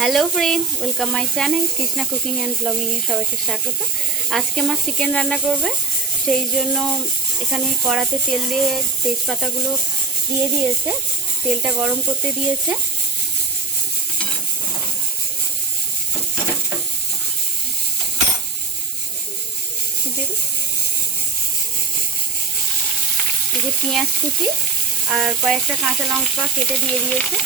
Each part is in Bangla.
Hello friend welcome my channel Krishna cooking and blogging सबाइके स्वागत। आज के मार चिकेन रान्ना करबे सेई जोन्नो एखाने कड़ाते तेल दिए तेजपातागुलो दिए दिएছে, तेलटा गरम करते दिएছে। এই যে পেঁয়াজ কুচি আর কয়েকটা কাঁচা লঙ্কা কেটে দিয়ে দিয়েছে।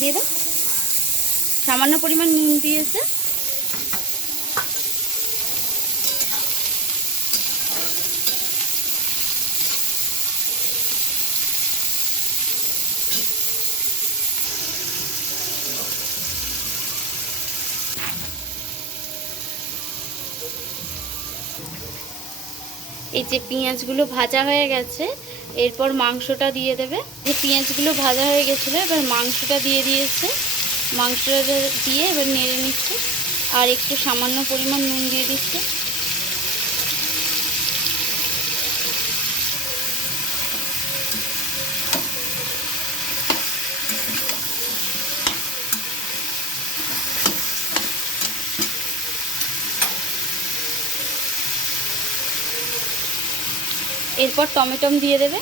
দিয়ে দাও, সামান্য পরিমাণ নুন দিয়েছে। এই যে পেঁয়াজগুলো ভাজা হয়ে গেছে, এরপর মাংসটা দিয়ে দেবে। যে পেঁয়াজগুলো ভাজা হয়ে গেছিলো এবার মাংসটা দিয়ে দিয়েছে। মাংসটা দিয়ে এবার নেড়ে নিচ্ছে আর একটু সামান্য পরিমাণ নুন দিয়ে দিচ্ছে। এরপর টমেটো দিয়ে দেবে।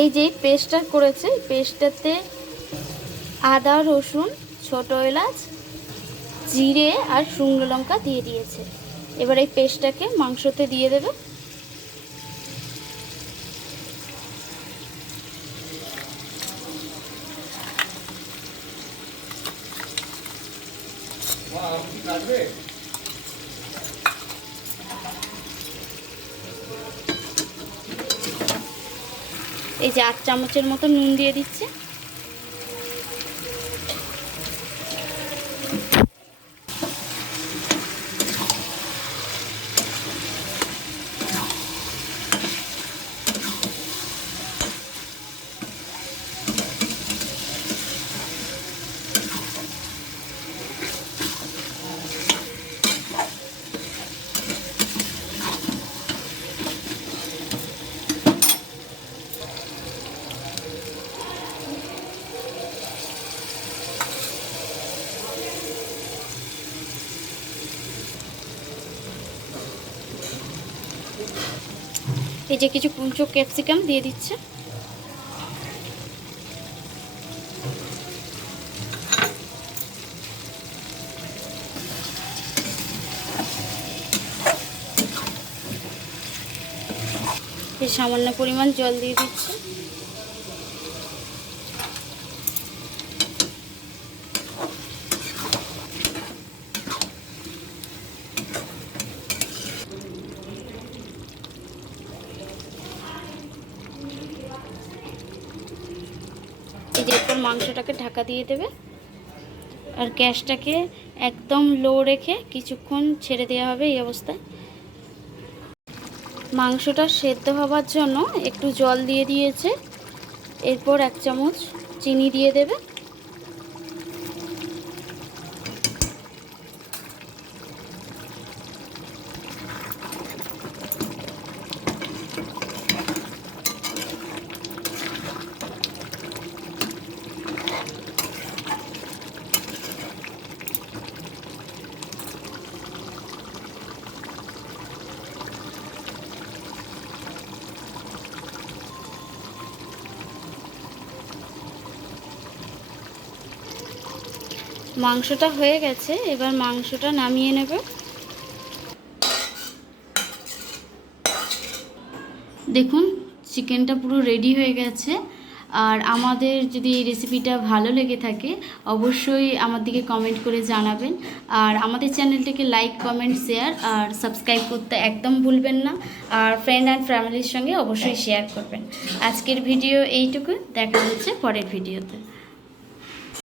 এই যে পেস্টটা করেছে, পেস্টটাতে আদা রসুন ছোট এলাচ জিরে আর শুকনো লঙ্কা দিয়ে দিয়েছে। এবার এই পেস্টটাকে মাংসতে দিয়ে দেবে। এই যে 8 চামচের মতো নুন দিয়ে দিচ্ছে। এই যে কিছু কুচো ক্যাপসিকাম দিয়ে দিচ্ছে। সামান্য পরিমাণ জল দিয়ে দিচ্ছে। এই যে এরপর মাংসটাকে ঢাকা দিয়ে দেবে আর গ্যাসটাকে একদম লো রেখে কিছুক্ষণ ছেড়ে দেওয়া হবে। এই অবস্থায় মাংসটা সেদ্ধ হওয়ার জন্য একটু জল দিয়ে দিয়েছে। এরপর 1 চামচ চিনি দিয়ে দেবে। মাংসটা হয়ে গেছে, এবার মাংসটা নামিয়ে নেবে। দেখুন চিকেনটা পুরো রেডি হয়ে গেছে। আর আমাদের যদি এই রেসিপিটা ভালো লেগে থাকে অবশ্যই আমার দিকে কমেন্ট করে জানাবেন। আর আমাদের চ্যানেলটাকে লাইক কমেন্ট শেয়ার আর সাবস্ক্রাইব করতে একদম ভুলবেন না। আর ফ্রেন্ড অ্যান্ড ফ্যামিলির সঙ্গে অবশ্যই শেয়ার করবেন। আজকের ভিডিও এইটুকু, দেখা হচ্ছে পরের ভিডিওতে।